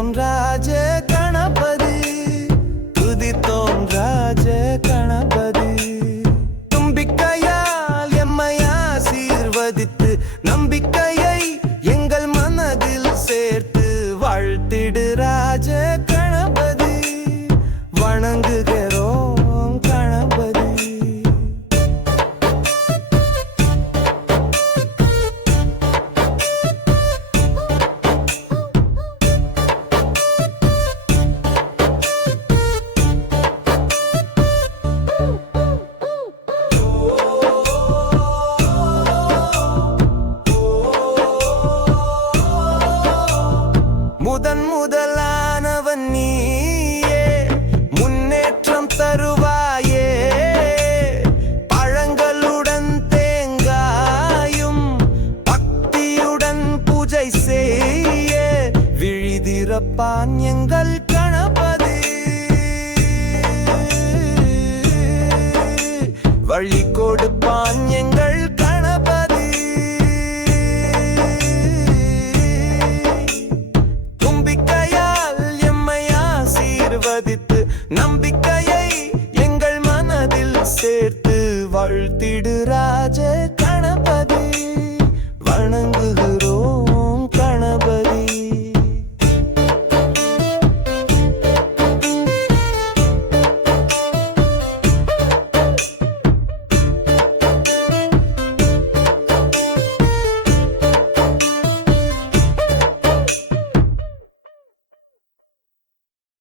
துதித்தோம் ராஜ கணபதி, துதித்தோம் ராஜ கணபதி. தும்பிக்கையால் எம்மை ஆசீர்வதித்து நம்பிக்கையை எங்கள் மனதில் சேர்த்து வாழ்த்திடு ராஜ கணபதி, வணங்குகிறோம் கணபதி. முதலானவன் நீயே, முன்னேற்றம் தருவாயே. பழங்களுடன் தேங்காயும் பக்தியுடன் பூஜை செய்ய விழிதிறப்பான் எங்கள் கணபதி, வழி கொடுப்பான் எங்கள் கணபதி. தும்பிக்கையால் எம்மை ஆசீர்வதித்து நம்